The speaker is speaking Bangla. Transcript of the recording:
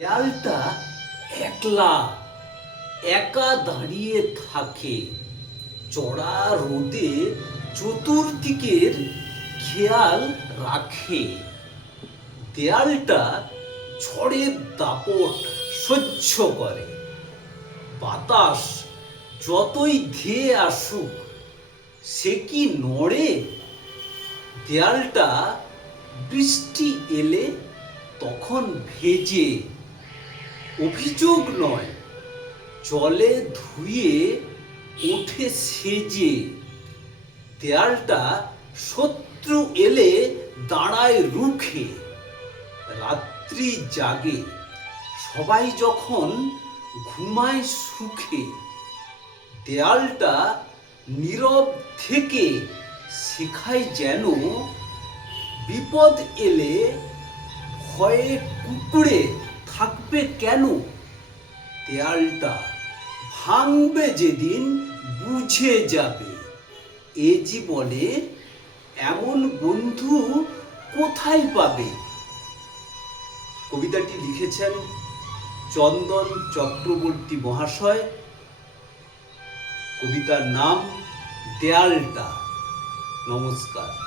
দেয়ালটা একলা একা দাঁড়িয়ে থাকে, চড়া রোদে চতুর্দিকের খেয়াল রাখে। দেয়ালটা ঝড়ের দাপট সহ্য করে, বাতাস যতই ধেয়ে আসুক সে কি নড়ে? দেয়ালটা বৃষ্টি এলে তখন ভেজে, অভিযোগ নয়, জলে ধুয়ে ওঠে সেজে। দেয়ালটা শত্রু এলে দাঁড়ায় রুখে, রাত্রি জাগে সবাই যখন ঘুমায় সুখে। দেয়ালটা নীরব থেকে শেখায় যেন বিপদ এলে ভয়ে কুঁকড়ে থাকবে কেন। দেয়ালটা ভাঙবে যেদিন বুঝে যাবে, এ জীবনে এমন বন্ধু কোথায় পাবে। কবিতাটি লিখেছেন চন্দন চক্রবর্তী মহাশয়। কবিতার নাম দেয়ালটা। নমস্কার।